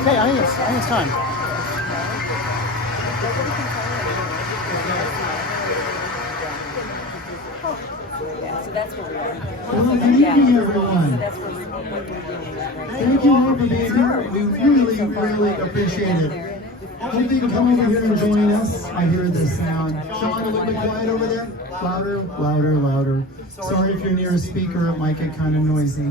Okay, I think it's time. Yeah, so that's what we are. Well, good evening, everyone. So that's what we're doing right Thank you all for being here. We really appreciate it. Hope you can come over here and join us. I hear the sound. Sean, a little bit quiet over there. Louder. Sorry if you're near a speaker, it might get kind of noisy.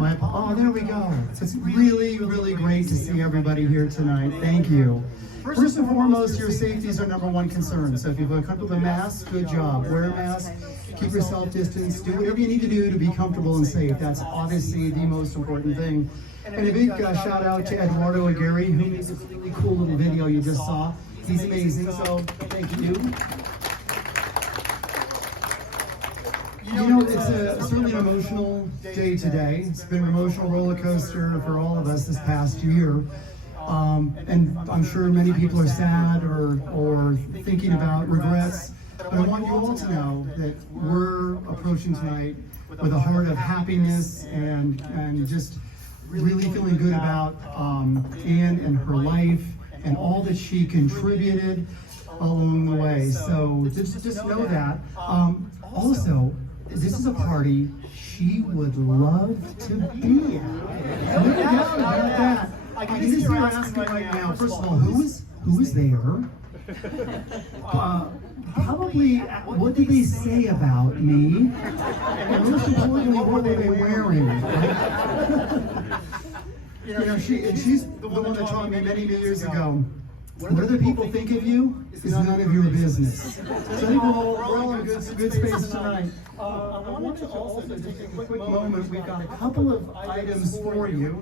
Oh, there we go. It's really great to see everybody here tonight. Thank you. First and foremost, your safety is our number one concern. So if you feel comfortable with a mask, good job. Wear a mask, keep yourself distanced, do whatever you need to do to be comfortable and safe. That's obviously the most important thing. And a big shout out to Eduardo Aguirre, who made this really cool little video you just saw. He's amazing, so thank you. You know, it's certainly an emotional day today. It's been an emotional roller coaster for all of us this past year. And I'm sure many people are sad or thinking about regrets. But I want you all to know that we're approaching tonight with a heart of happiness and just really feeling good about Anne and her life and all that she contributed along the way. So just know that. Also, this is a party she would love to be at. No doubt about that. I can just hear asking right now, first of all, who is there? Probably, what did they say about me? And most importantly, what were they wearing? You know, she's the one that taught me many years ago, what other people think of you is none of your business. So I think we're all in good space tonight. I wanted to also take a quick moment. We've got a couple of items for you.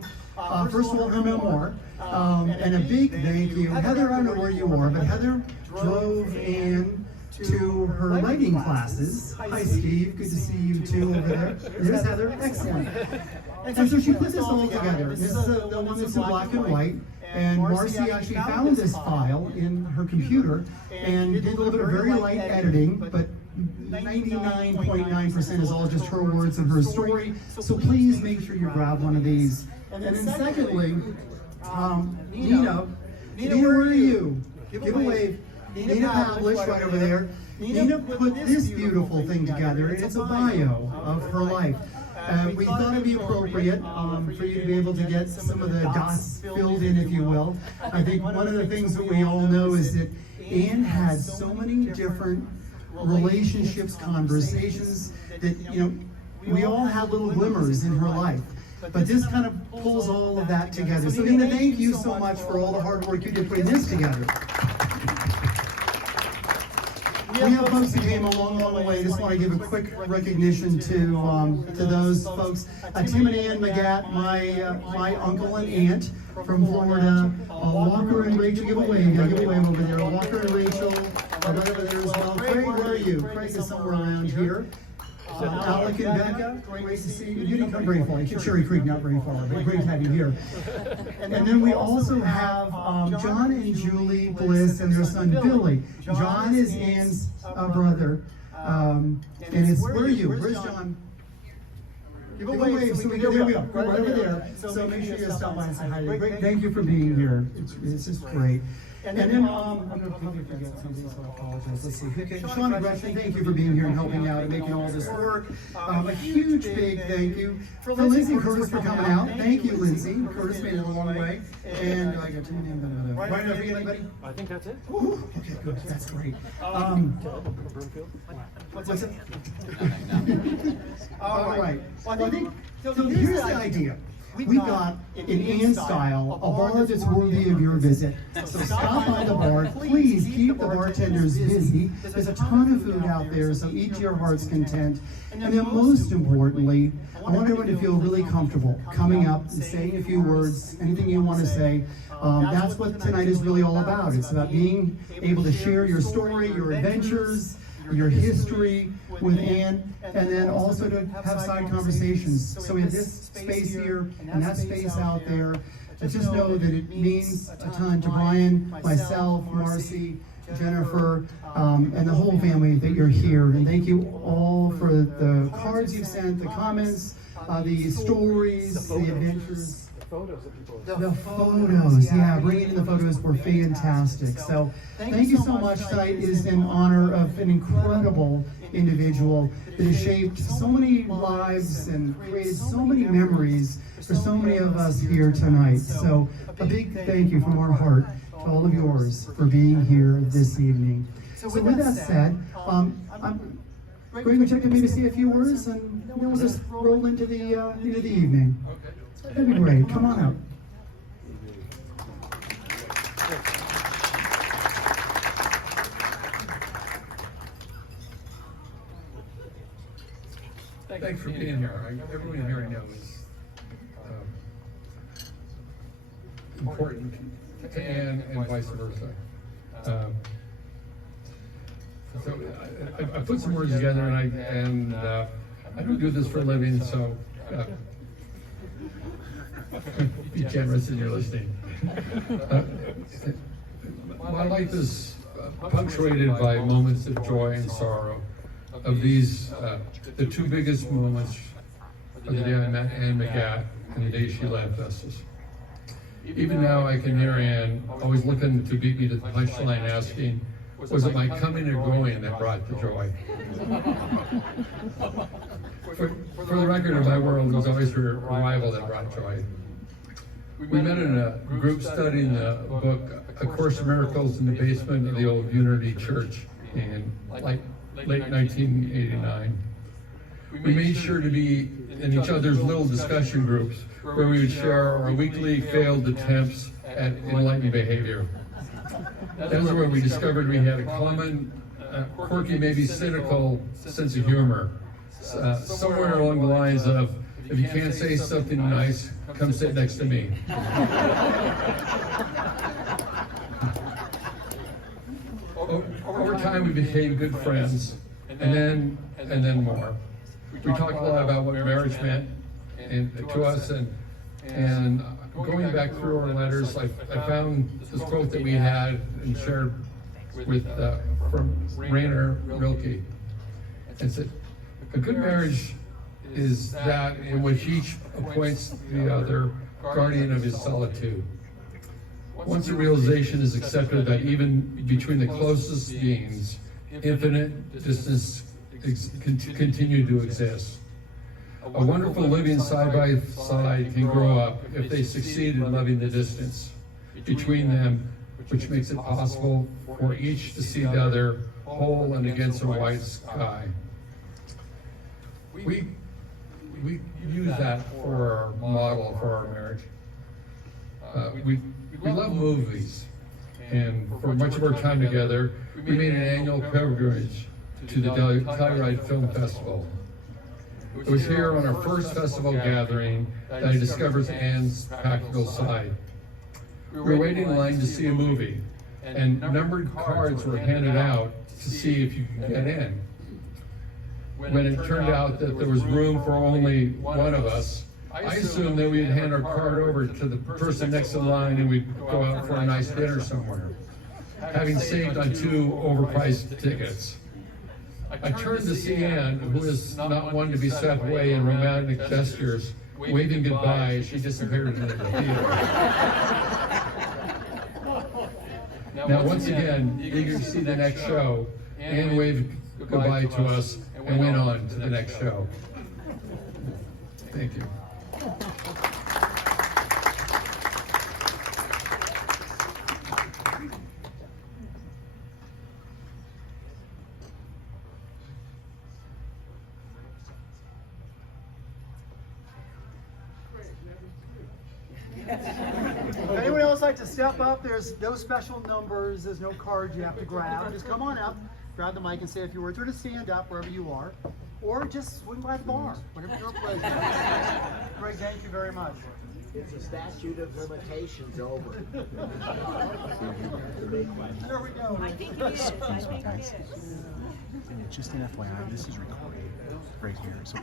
First of all, her memoir, and a big thank you. Heather, I don't know where you are, but Heather drove Anne to her lighting classes. Hi, Steve. Good to see you too over there. There's Heather. Excellent. And so she put this all together. This is the one that's in black and white. And Marcy actually found this file in her computer and did a little bit of very light editing, but 99.9% is all just her words and her story. So please make sure you grab one of these. And then secondly, Nina, where are you? Give a wave. Nina Pavlich, right over there. Nina put this beautiful thing together, and it's a bio of her life. We thought it'd be appropriate for you to be able to get some of the dots filled in, if you will. I think one of the things that we all know is that Anne had so many different relationships, conversations, that, you know, we all have little glimmers in her life. But this kind of pulls all of that together. So Nina, thank you so much for all the hard work you did putting this together. We have folks who came a long way. I just want to give a quick recognition to those folks. Tim and Ann Mygatt, my uncle and aunt from Florida. Walker and Rachel, give a wave over there. Walker and Rachel are right over there as well. Craig, where are you? Craig is somewhere around here. Alec and Becca, great to see you. You didn't come very far. Cherry Creek, not very far, but great to have you here. And then we also have John and Julie Bliss and their son Billy. John is Ann's brother, and it's, where are you? Where's John? Give a wave. So there we are, right over there. So make sure you stop by and say hi. Great. Thank you for being here. This is great. And then, I'm going to completely forget something, so I apologize. Let's see. Okay, Sean Gresham, thank you for being here and helping out and making all this work. A huge big thank you for Lindsay Curtis for coming out. Thank you, Lindsay. Curtis made it a long way. And I got two names under there. Right, did I forget anybody? I think that's it. Ooh, okay, good. That's great. What's it? All right. Well, I think, so here's the idea. We've got, in Anne style, a bar that's worthy of your visit. So stop by the bar. Please keep the bartenders busy. There's a ton of food out there, so eat to your heart's content. And then most importantly, I want everyone to feel really comfortable coming up and saying a few words, anything you want to say. That's what tonight is really all about. It's about being able to share your story, your adventures, your history with Anne, and then also to have side conversations. So we have this space here and that space out there. Just know that it means a ton to Brian, myself, Marcy, Jennifer, and the whole family that you're here. And thank you all for the cards you've sent, the comments, the stories, the adventures. photos that people The photos, yeah, bringing in the photos were fantastic. So thank you so much. Tonight is in honor of an incredible individual that has shaped so many lives and created so many memories for so many of us here tonight. So a big thank you from our heart to all of yours for being here this evening. So with that said, I'm going to check to maybe say a few words, and then we'll just roll into the evening. That'd be great. Come on up. Thanks for being here. Everyone here I know is important to Anne and vice versa. So I put some words together, and I don't do this for a living, so be generous in your listening. My life is punctuated by moments of joy and sorrow. Of these, the two biggest moments are the day I met Anne Mygatt and the day she left us. Even now, I can hear Anne always looking to beat me to the punchline, asking, "Was it my coming or going that brought the joy?" For the record, in my world, it was always her arrival that brought joy. We met in a group studying the book A Course in Miracles in the basement of the old Unity Church in late 1989. We made sure to be in each other's little discussion groups where we would share our weekly failed attempts at enlightening behavior. That was where we discovered we had a common, quirky, maybe cynical sense of humor. Somewhere along the lines of, if you can't say something nice, come sit next to me. Over time, we became good friends, and then more. We talked a lot about what marriage meant to us, and going back through our letters, I found this quote that we had and shared with from Rainer Rilke, and said, "A good marriage is that in which each appoints the other guardian of his solitude. Once a realization is accepted that even between the closest beings, infinite distance continue to exist. A wonderful living side by side can grow up if they succeed in loving the distance between them, which makes it possible for each to see the other whole and against a white sky." We use that for our model for our marriage. We love movies, and for much of our time together, we made an annual pilgrimage to the Telluride Film Festival. It was here on our first festival gathering that I discovered Anne's practical side. We were waiting in line to see a movie, and numbered cards were handed out to see if you could get in. When it turned out that there was room for only one of us, I assumed that we'd hand our card over to the person next in line and we'd go out for a nice dinner somewhere, having saved on 2 overpriced tickets. I turned to see Anne, who is not one to be swept away in romantic gestures, waving goodbye as she disappeared into the theater. Now, once again, eager to see the next show, Anne waved goodbye to us and went on to the next show. Thank you. Would anyone else like to step up? There's no special numbers, there's no cards you have to grab. Just come on up, grab the mic and say a few words, or just stand up wherever you are, or just swing by the bar, whatever your pleasure. Greg, thank you very much. It's a statute of limitations over. There we go. I think it is. I think it is. And just an FYI, this is recorded right here, so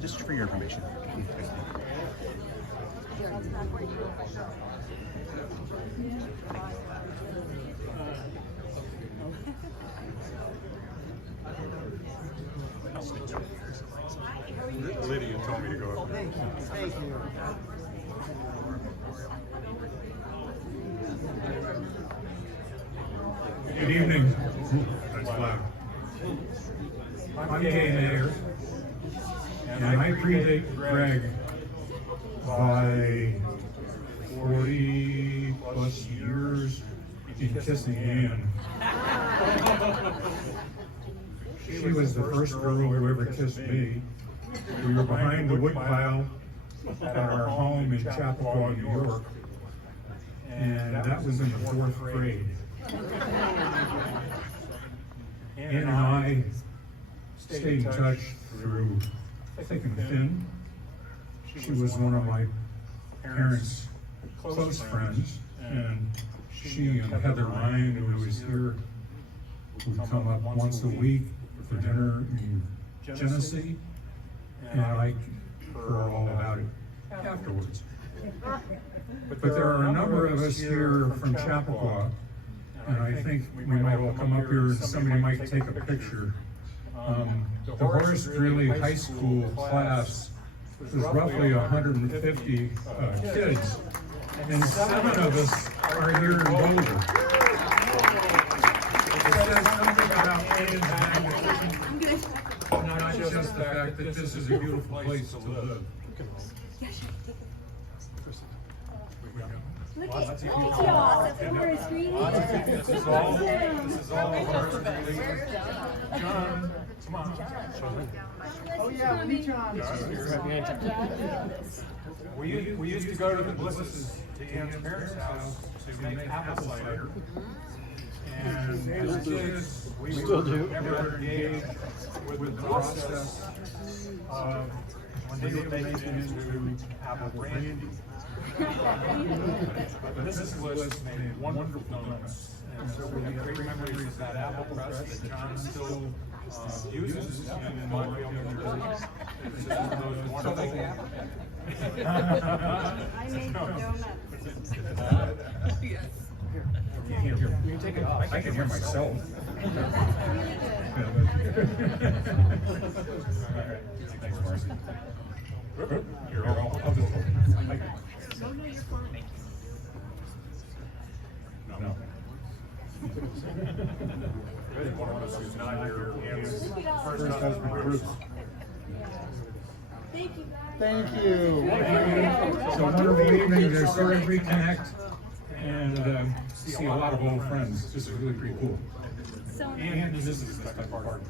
just for your information. Lydia told me to go up there. Thank you. Thank you. Good evening. That's loud. I'm Gay Mayor, and I predate Greg by 40 plus years in kissing Ann. She was the first girl who ever kissed me. We were behind the woodpile at our home in Chappaqua, New York, and that was in the 4th grade. Ann and I stayed in touch through thick and thin. She was one of my parents' close friends, and she and Heather Ryan, who was here, would come up once a week for dinner in Genesee, and I heard all about it afterwards. But there are a number of us here from Chappaqua, and I think we might all come up here and somebody might take a picture. The Horace Greeley High School class was roughly 150 kids, and 7 of us are here in Boulder. It says something about Ann's magnitude, not just the fact that this is a beautiful place to live. Look at y'all, that's over a screen. This is all Horace Greeley. John, come on. Oh yeah, meet John. We used to go to the Blisses, to Ann's parents' house, to make apple cider. And as kids, we still do. Never engaged with the process of when they would make it into apple brandy. But this was made wonderful donuts. And so we have great memories of that apple press that John still uses in Montreal, New Jersey. It's just one of those wonderful. I made the donuts. You can take it off. I can hear myself. Thanks, Marcy. You're all. I'll just. No. One of us who's not here, Ann's first husband, Bruce. Thank you, guys. Thank you. So wonderful evening to sort of reconnect and see a lot of old friends. This is really pretty cool. So And this is the second part.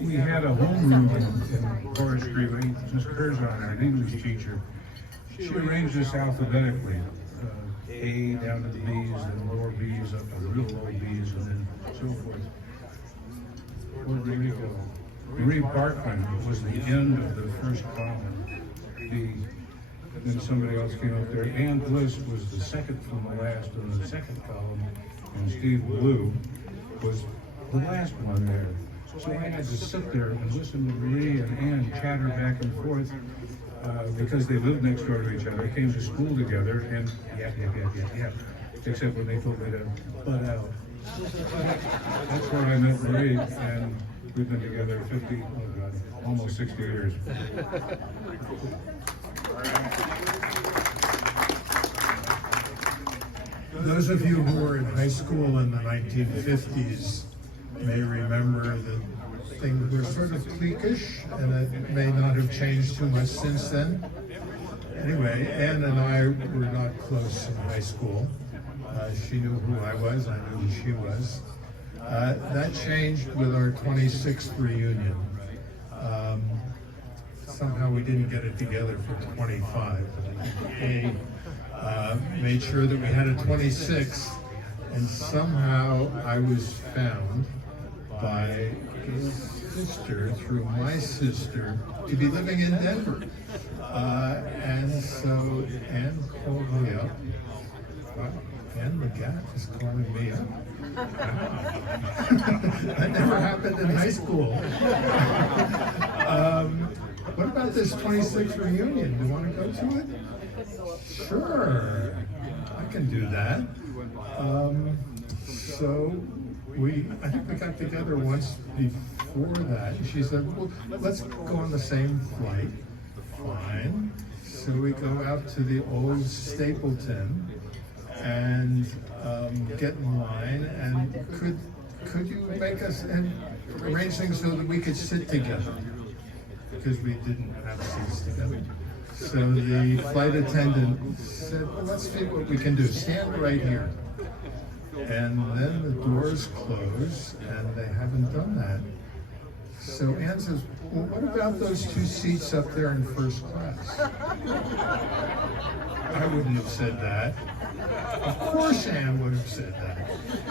We had a homeroom in Horace Greeley. Miss Curzon, our English teacher, she arranged us alphabetically. A down to the B's, then more B's up to real low B's, and then so forth. Puerto Rico. Marie Barkman was the end of the first column. Then somebody else came up there. Ann Bliss was the second from the last in the second column, and Steve Blue was the last one there. So I had to sit there and listen to Marie and Ann chatter back and forth because they lived next door to each other, came to school together, and yeah. Except when they told me to butt out. That's where I met Marie, and we've been together 50, oh God, almost 60 years. Those of you who were in high school in the 1950s may remember that things were sort of cliquish, and it may not have changed too much since then. Anyway, Ann and I were not close in high school. She knew who I was, I knew who she was. That changed with our 26th reunion. Somehow we didn't get it together for 25. We made sure that we had a 26, and somehow I was found by his sister, through my sister, to be living in Denver. And so Ann called me up. Ann Mygatt is calling me up. That never happened in high school. What about this 26th reunion? Do you want to go to it? Sure, I can do that. So I think we got together once before that. She said, well, let's go on the same flight. Fine. So we go out to the old Stapleton and get in line, and could you make us and arrange things so that we could sit together, because we didn't have seats together. So the flight attendant said, well, let's see what we can do. Stand right here. And then the doors close, and they haven't done that. So Ann says, well, what about those 2 seats up there in first class? I wouldn't have said that. Of course Ann would have said that.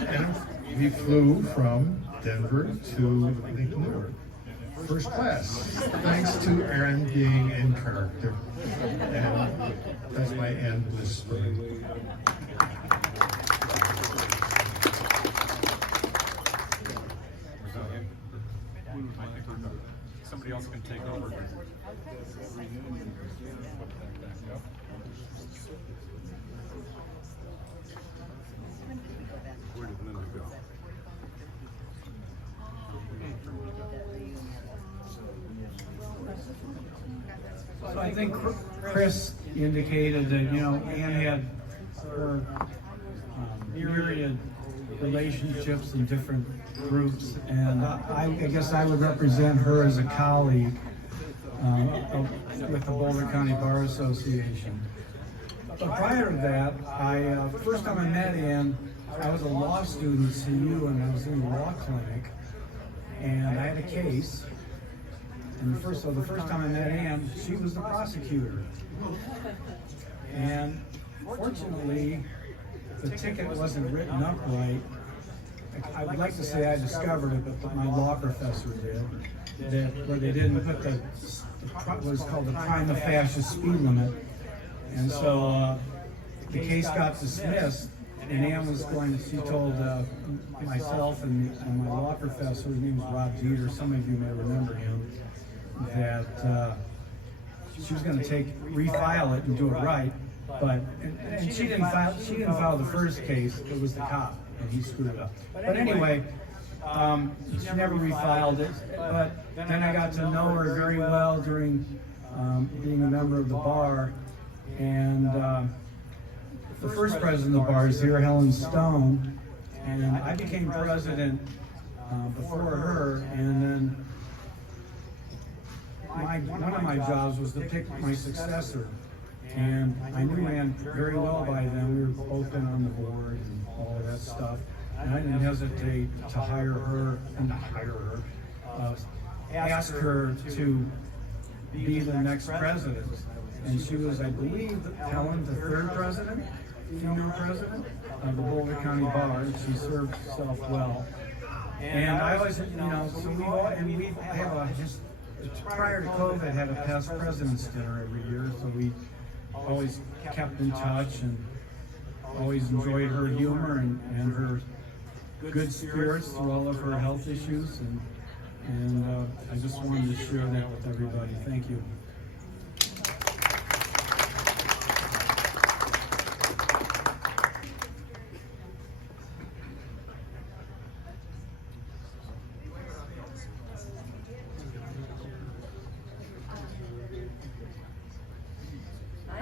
And we flew from Denver to, I think, Newark. First class, thanks to Aaron being in character. And that's my Ann Bliss story. Somebody else can take over. Where did Linda go? So I think Chris indicated that, you know, Ann had her myriad relationships in different groups, and I guess I would represent her as a colleague with the Boulder County Bar Association. But prior to that, first time I met Ann, I was a law student at CU, and I was in the law clinic, and I had a case. And the first time I met Ann, she was the prosecutor. And fortunately, the ticket wasn't written up right. I would like to say I discovered it, but my law professor did, where they didn't put what was called the prima facie speed limit. And so the case got dismissed, and Ann was she told myself and my law professor, his name was Rob Jeter, some of you may remember him, that she was going to refile it and do it right, but and she didn't file the first case. It was the cop, and he screwed up. But anyway, she never refiled it. But then I got to know her very well during being a member of the bar, and the first president of the bar is here, Helen Stone, and I became president before her, and then one of my jobs was to pick my successor, and I knew Ann very well by then. We were both been on the board and all of that stuff, and I didn't hesitate to ask her to be the next president. And she was, I believe, Helen, the 3rd president, female president of the Boulder County Bar. She served herself well, and I always, so we have prior to COVID, had a past president's dinner every year, so we always kept in touch and always enjoyed her humor and her good spirits through all of her health issues, and I just wanted to share that with everybody. Thank you.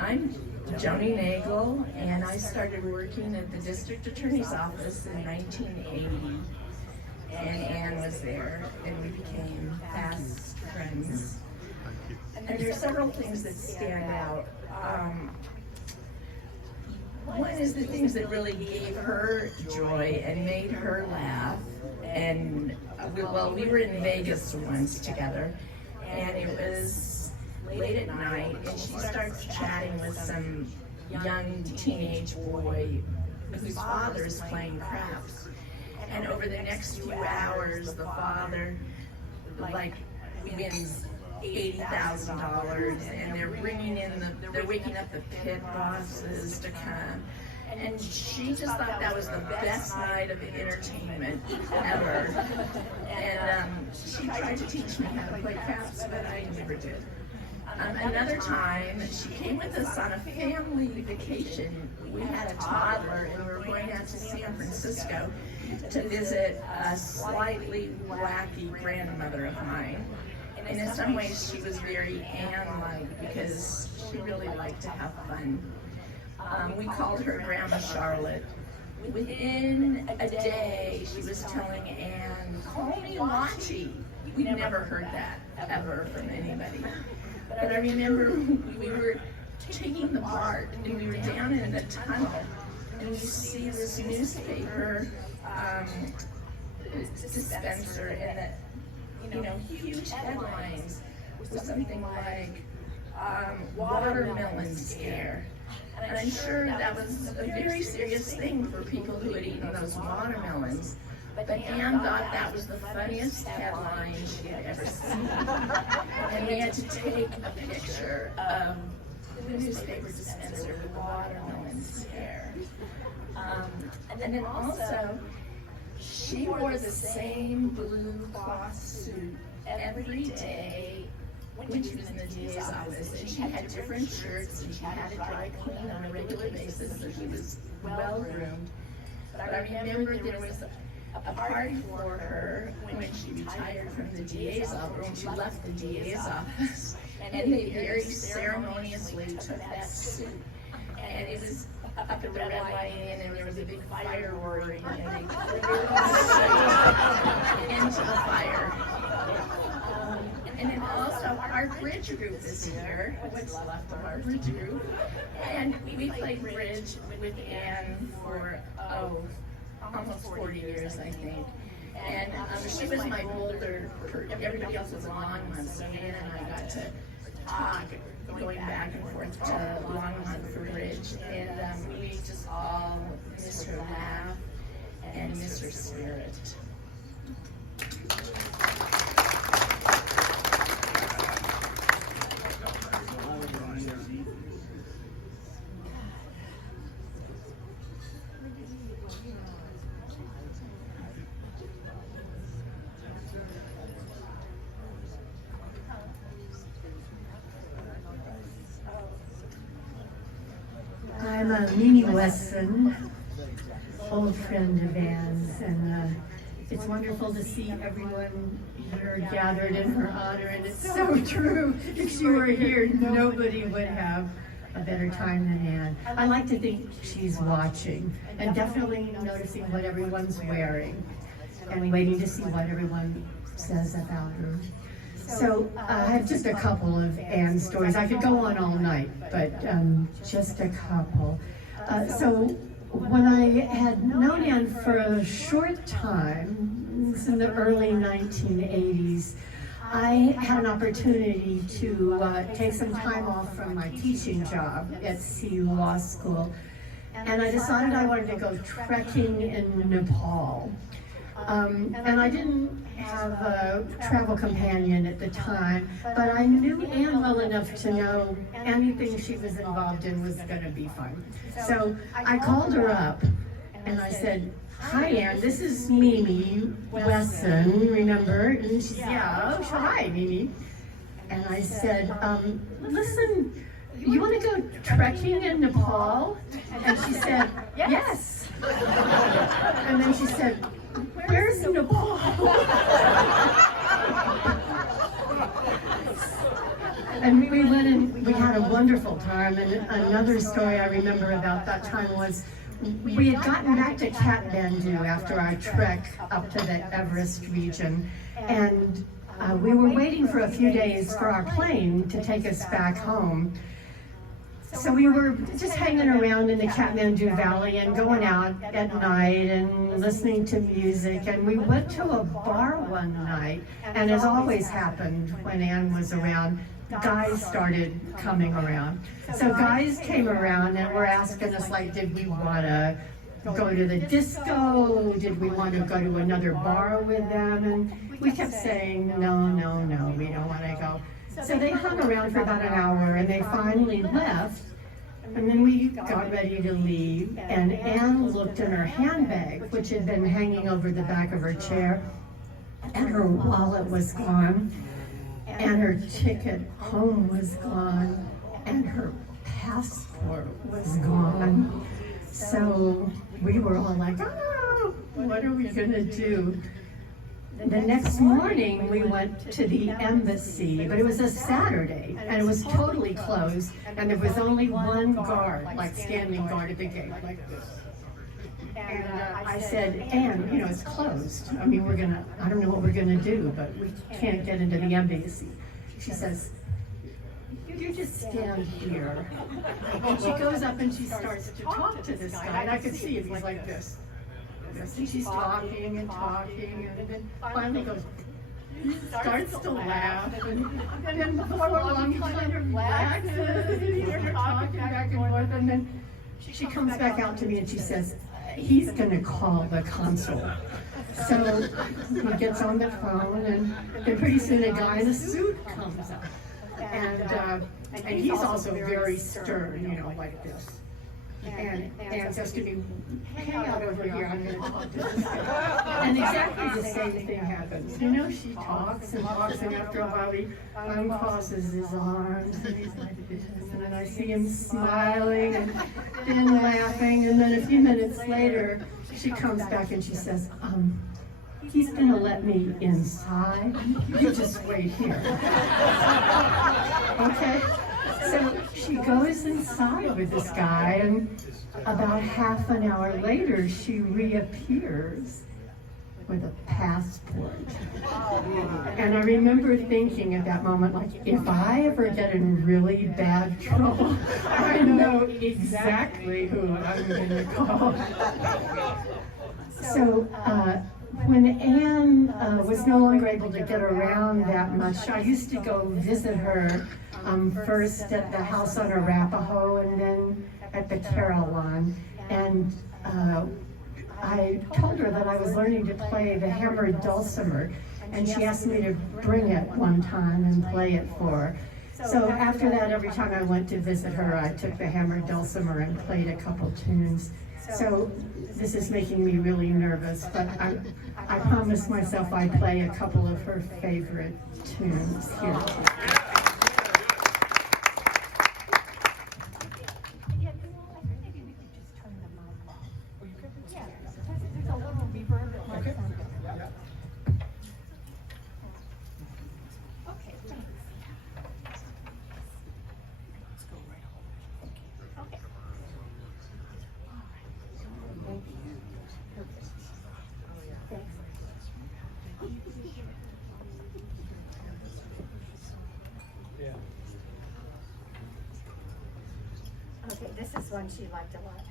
I'm Joni Nagel, and I started working at the district attorney's office in 1980. And Ann was there, and we became fast friends. And there are several things that stand out. One is the things that really gave her joy and made her laugh. And we were in Vegas once together, and it was late at night, and she starts chatting with some young teenage boy whose father is playing craps. And over the next few hours, the father wins $80,000, and they're waking up the pit bosses to come. And she just thought that was the best night of entertainment ever. And she tried to teach me how to play craps, but I never did. Another time, she came with us on a family vacation. We had a toddler, and we were going out to San Francisco to visit a slightly wacky grandmother of mine. And in some ways, she was very Anne-like because she really liked to have fun. We called her Grandma Charlotte. Within a day, she was telling Anne, "Call me Launchie." We'd never heard that ever from anybody. But I remember we were taking the BART and we were down in the tunnel and we see this newspaper dispenser and the, huge headlines with something like watermelon scare. And I'm sure that was a very serious thing for people who had eaten those watermelons. But Anne thought that was the funniest headline she had ever seen. And we had to take a picture of the newspaper dispenser, the watermelon scare. And then also, she wore the same blue cloth suit every day when she was in the DA's office. And she had different shirts and she had it dry cleaned on a regular basis, so she was well groomed. But I remember there was a party for her when she retired from the DA's office, when she left the DA's office, and they very ceremoniously took that suit. And it was up at the Red Light Inn, and there was a big fire roaring, and they threw into the fire. And then also our bridge group is here, what's left of our bridge group, and we played bridge with Anne for, almost 40 years, I think. And she was my Boulder, everybody else was Longmont, so Anne and I got to talk, going back and forth to Longmont for bridge. And we just all miss her laugh and miss her spirit. I'm Mimi Wesson, old friend of Anne's, and it's wonderful to see everyone here gathered in her honor, and it's so true. If she were here, nobody would have a better time than Anne. I like to think she's watching and definitely noticing what everyone's wearing and waiting to see what everyone says about her. So I have just a couple of Anne stories. I could go on all night, but just a couple. So when I had known Anne for a short time, in the early 1980s, I had an opportunity to take some time off from my teaching job at CU Law School, and I decided I wanted to go trekking in Nepal. And I didn't have a travel companion at the time, but I knew Anne well enough to know anything she was involved in was going to be fun. So I called her up and I said, "Hi Anne, this is Mimi Wesson, remember?" And she said, "Yeah, oh, hi Mimi." And I said, "Listen, you want to go trekking in Nepal?" And she said, "Yes." And then she said, "Where's Nepal?" And we went and we had a wonderful time. And another story I remember about that time was we had gotten back to Kathmandu after our trek up to the Everest region. And we were waiting for a few days for our plane to take us back home. So we were just hanging around in the Kathmandu Valley and going out at night and listening to music. And we went to a bar one night, and as always happened when Anne was around, guys started coming around. So guys came around and were asking us, like, did we want to go to the disco? Did we want to go to another bar with them? And we kept saying, no, we don't want to go. So they hung around for about an hour and they finally left. And then we got ready to leave, and Anne looked in her handbag, which had been hanging over the back of her chair, and her wallet was gone, and her ticket home was gone, and her passport was gone. So we were all like, oh, what are we gonna do? The next morning, we went to the embassy, but it was a Saturday, and it was totally closed, and there was only one guard, like standing guard at the gate, like this. And I said, Anne, you know, it's closed. I mean, I don't know what we're gonna do, but we can't get into the embassy. She says, you just stand here. And she goes up and she starts to talk to this guy, and I could see him, he's like this. And she's talking and talking, and then finally goes, he starts to laugh, and then before long he kind of relaxes, and he's talking back and forth, and then she comes back out to me and she says, he's gonna call the consul. So he gets on the phone, and then pretty soon a guy in a suit comes up. And he's also very stern, you know, like this. And Anne says to me, hang out over here, I'm gonna talk to this guy. And exactly the same thing happens. You know, she talks, and after a while he uncrosses his arms, and he's like this, and then I see him smiling and laughing, and then a few minutes later, she comes back and she says, he's gonna let me inside. You just wait here. Okay? So she goes inside with this guy, and about half an hour later, she reappears with a passport. And I remember thinking at that moment, like, if I ever get in really bad trouble, I know exactly who I'm gonna call. So, when Anne was no longer able to get around that much, I used to go visit her first at the house on Arapahoe and then at the Carillon. And I told her that I was learning to play the hammered dulcimer, and she asked me to bring it one time and play it for her. So after that, every time I went to visit her, I took the hammered dulcimer and played a couple tunes. So this is making me really nervous, but I promised myself I'd play a couple of her favorite tunes here. Okay, this is one she liked a lot.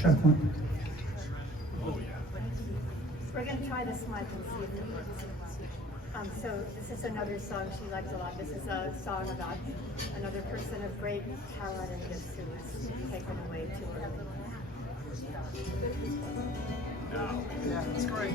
Check one. We're gonna try this mic and see if it works. So this is another song she likes a lot. This is a song about another person of great talent and gifts who was taken away too early. Yeah, that's great.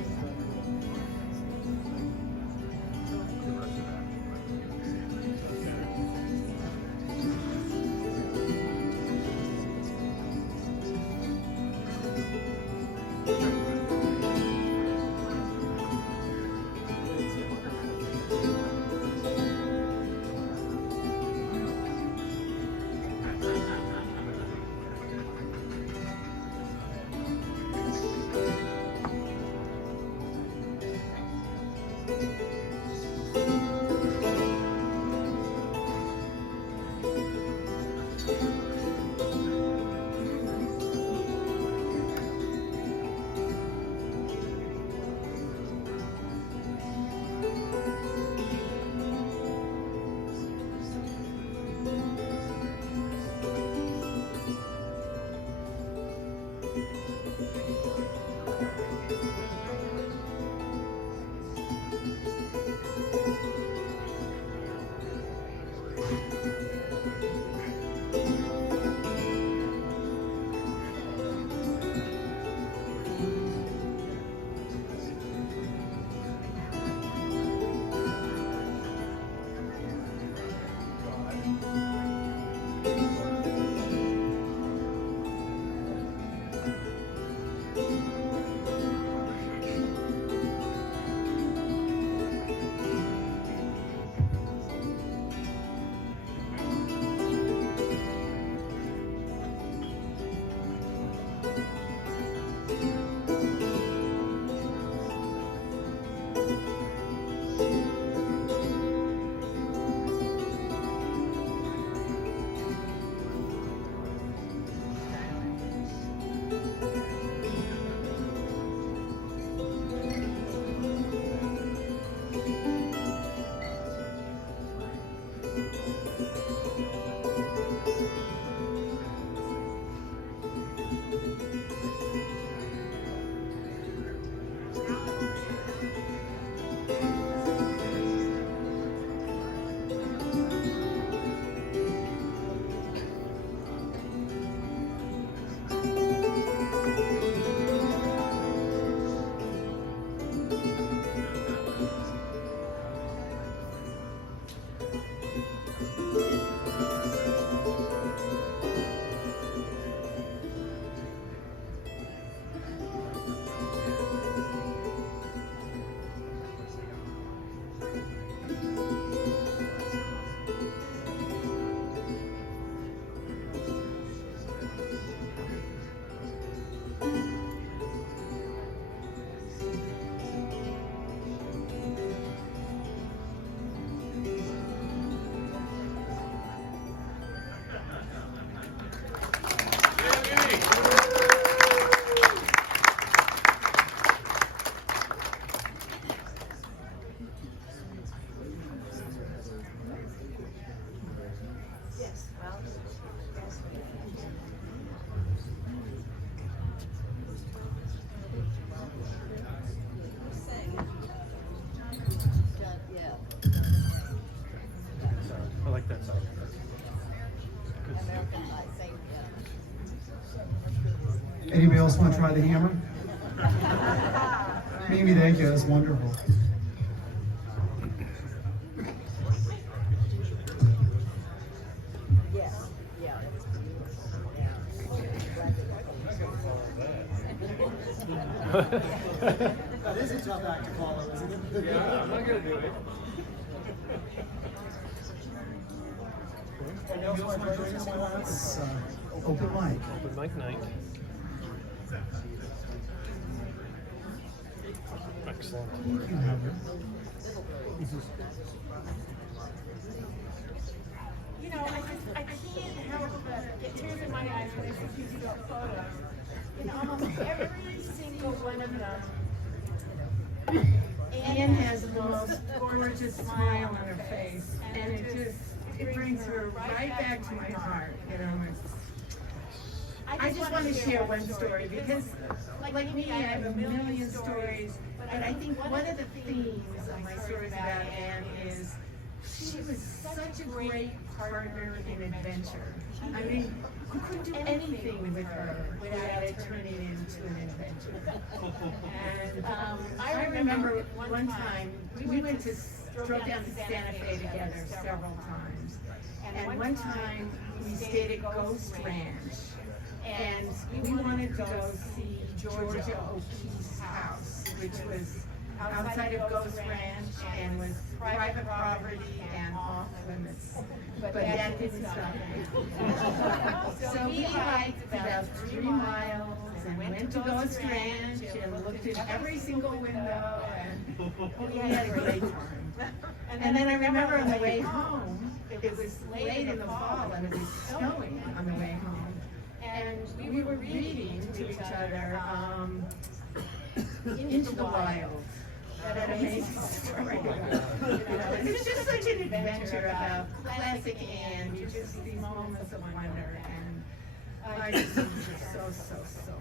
I like that song. Anybody else want to try the hammer? Mimi, thank you. That's wonderful. That is a tough act to follow, isn't it? Yeah, I'm not gonna do it. Anybody else want to join us while that's open mic? Open mic night. Excellent. You have it. You know, I can't help but get tears in my eyes when I see these photos. In almost every single one of them, Anne has the most gorgeous smile on her face, and it brings her right back to my heart. You know, I just want to share one story because, like me, I have a million stories, but I think one of the themes of my stories about Anne is she was such a great partner in adventure. I mean, you couldn't do anything with her without it turning into an adventure. And I remember one time, we drove down to Santa Fe together several times. And one time, we stayed at Ghost Ranch. And we wanted to go see Georgia O'Keeffe's house, which was outside of Ghost Ranch and was private property and off limits. But that didn't stop me. So we hiked about 3 miles and went to Ghost Ranch and looked at every single window, and we had a great time. And then I remember on the way home, it was late in the fall and it was snowing on the way home. And we were reading to each other Into the Wild, that amazing story. It's just such an adventure about classic Anne, just these moments of wonder, and I just love it so much.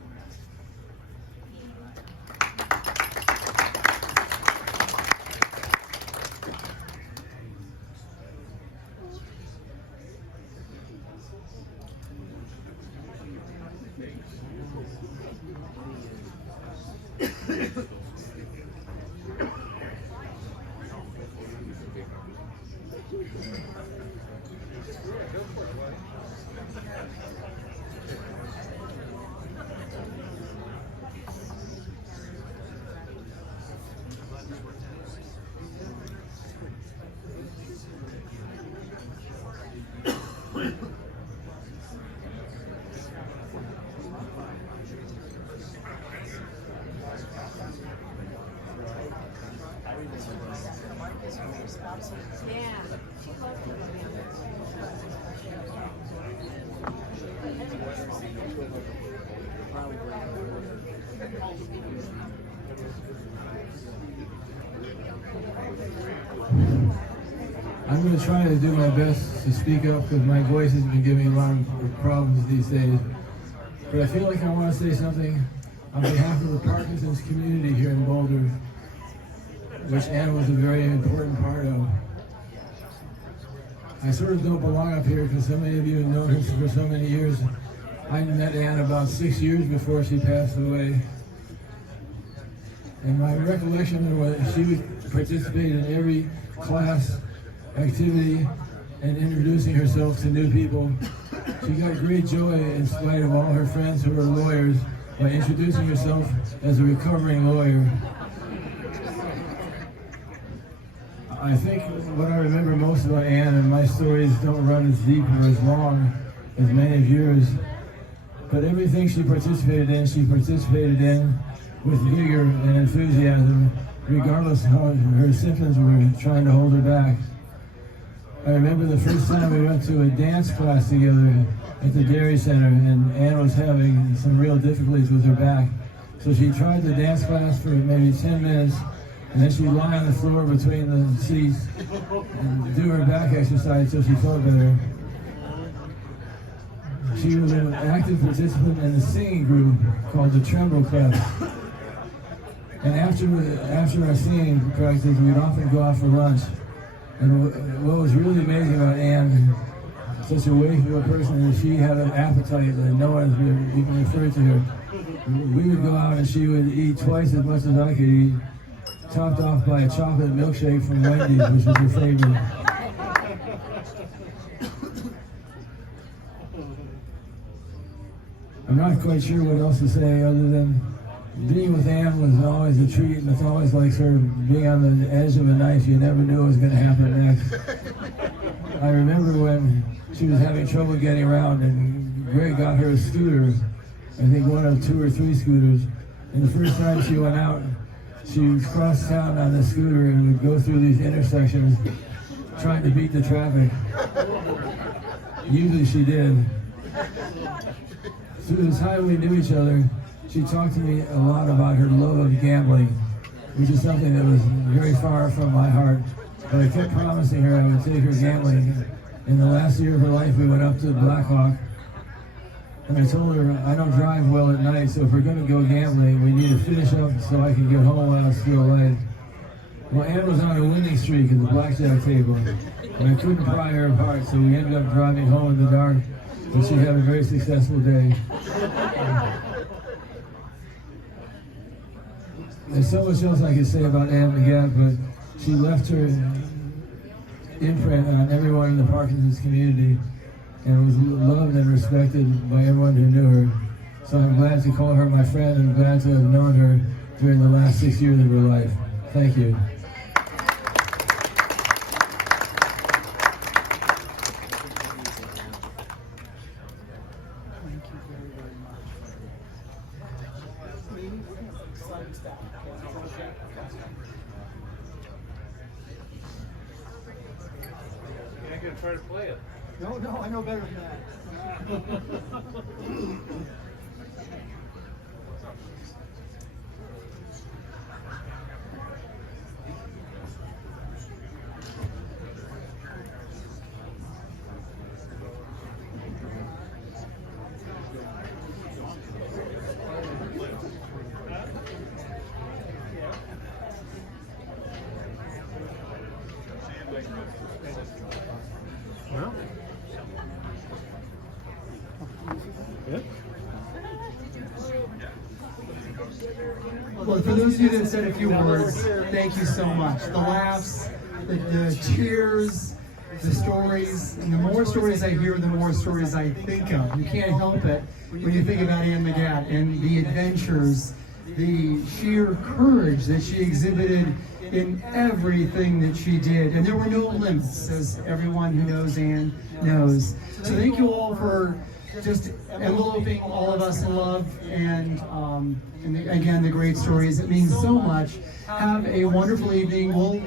I'm going to try to do my best to speak up because my voice has been giving me a lot of problems these days. But I feel like I want to say something on behalf of the Parkinson's community here in Boulder, which Anne was a very important part of. I sort of don't belong up here because so many of you have known her for so many years. I met Anne about 6 years before she passed away. And my recollection was she would participate in every class activity and introducing herself to new people. She got great joy in spite of all her friends who were lawyers by introducing herself as a recovering lawyer. I think what I remember most about Anne, and my stories don't run as deep or as long as many of yours, but everything she participated in with vigor and enthusiasm, regardless of how her symptoms were trying to hold her back. I remember the first time we went to a dance class together at the Dairy Center, and Anne was having some real difficulties with her back. So she tried the dance class for maybe 10 minutes, and then she'd lie on the floor between the seats and do her back exercise so she felt better. She was an active participant in a singing group called the Tremble Club. And after our singing practice, we'd often go out for lunch. And what was really amazing about Anne, such a wayful person, is she had an appetite that no one has even referred to her. We would go out and she would eat twice as much as I could eat, topped off by a chocolate milkshake from Wendy's, which was her favorite. I'm not quite sure what else to say other than being with Anne was always a treat, and it's always like sort of being on the edge of a knife. You never knew what was going to happen next. I remember when she was having trouble getting around, and Greg got her a scooter, I think one of 2 or 3 scooters. And the first time she went out, she would cross town on the scooter and would go through these intersections trying to beat the traffic. Usually she did. Through the time we knew each other, she talked to me a lot about her love of gambling, which is something that was very far from my heart. But I kept promising her I would take her gambling. In the last year of her life, we went up to Black Hawk, And I told her, I don't drive well at night, so if we're going to go gambling, we need to finish up so I can get home while it's still light. Well, Ann was on a winning streak at the blackjack table, and I couldn't pry her apart, so we ended up driving home in the dark, but she had a very successful day. There's so much else I could say about Ann Mygatt, but she left her imprint on everyone in the Parkinson's community and was loved and respected by everyone who knew her. So I'm glad to call her my friend and glad to have known her during the last 6 years of her life. Thank you. You ain't gonna try to play it. No, I know better than that. Well, good. Well, for those of you that said a few words, thank you so much. The laughs, the cheers, the stories, and the more stories I hear, the more stories I think of. You can't help it when you think about Ann Mygatt and the adventures, the sheer courage that she exhibited in everything that she did. And there were no limits, as everyone who knows Ann knows. So thank you all for just enveloping all of us in love and again, the great stories. It means so much. Have a wonderful evening. We'll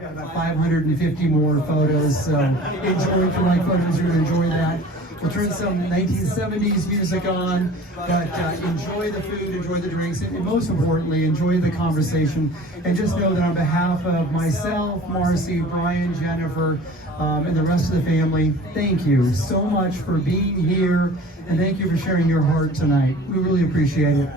got about 550 more photos, so enjoy. If you like photos, you're going to enjoy that. We'll turn some 1970s music on, but enjoy the food, enjoy the drinks, and most importantly, enjoy the conversation. And just know that on behalf of myself, Marcy, Brian, Jennifer, and the rest of the family, thank you so much for being here, and thank you for sharing your heart tonight. We really appreciate it.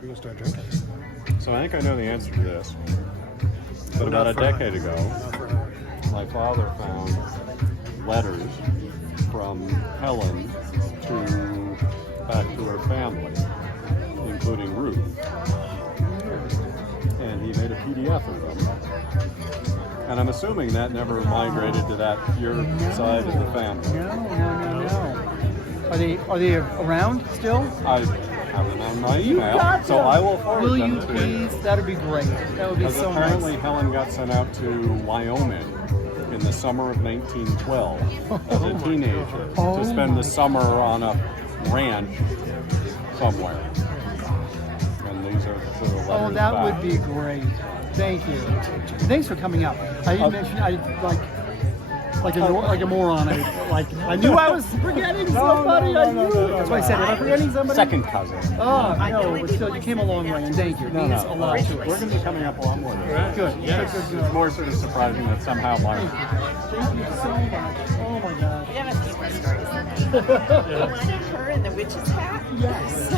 We can start drinking. So I think I know the answer to this. But about a decade ago, my father found letters from Helen back to her family, including Ruth. And he made a PDF of them. And I'm assuming that never migrated to your side of the family. No. Are they around still? I have them on my email, so I will forward them to you. Will you please? That'd be great. That would be so nice. Apparently Helen got sent out to Wyoming in the summer of 1912 as a teenager to spend the summer on a ranch somewhere. And these are the letters Oh, that back. would be great. Thank you. Thanks for coming up. I didn't mention like a moron. I knew I was forgetting somebody. I knew. That's why I said, am I forgetting somebody? Second cousin. Oh, no, but still, you came a long way, and thank you. It means a lot to us. We're going to be coming up a lot more. Right? Good. Yes. It's more sort of surprising that somehow Mark. Thank you so much. Oh my God. We have a few more stories than that. The one of her in the witch's hat? Yes. So,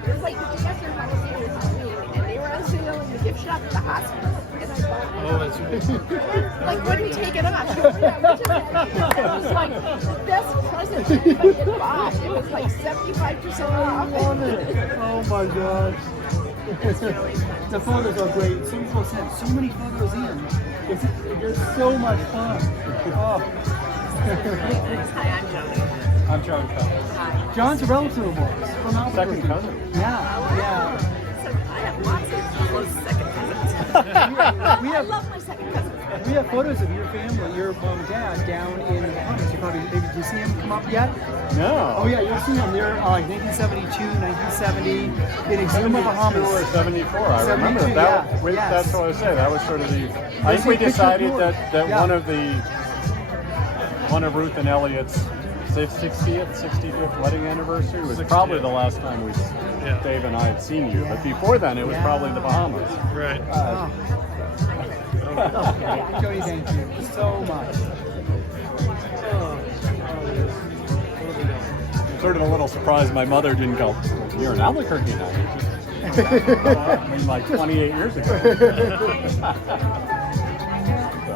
it was like the day after Halloween, and they were on sale in the gift shop at the hospital. And I thought, like, wouldn't take it off. She was like, witch's hat. It was like the best present you could buy. It was like 75% off. I love it. Oh my gosh. The photos are great. Some people sent so many photos in. It's so much fun. Oh. Hi, I'm Joni. I'm John Cousins. Hi. John's a relative of ours from Albuquerque. Second cousin. Yeah. So I have lots of close second cousins. I love my second cousins. we have photos of your family, your mom and dad, down in the Bahamas. You probably, maybe, did you see them come up yet? No. Oh yeah, you'll see them. They're 1972, 1970 in Exuma, Bahamas. 72 or 74, I remember. 72, That, yeah. we, Yes. That's what I say. That was sort of the. I think There's we a picture of decided yours. that Yeah. one of Ruth and Elliot's 60th, 65th wedding anniversary was probably the last time Dave and I had seen you. But before then, it was probably the Bahamas. Right. Jody, thank you so much. Sort of a little surprised my mother didn't go, "You're in Albuquerque now." I mean, like 28 years ago.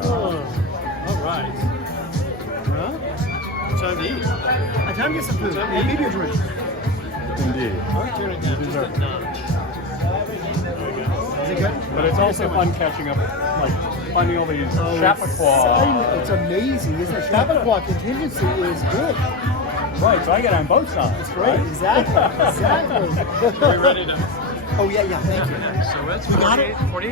All right. Well, time to eat. Time to get some food. And maybe a drink. Indeed. You deserve it. Is it good? But it's also fun catching up, like finding all these Chappaqua. It's amazing. Isn't it? Chappaqua contingency is good. Right, so I get on both sides. That's right. Exactly. Exactly. Are we ready to? Oh yeah, yeah. Thank you. So it's We got it? 48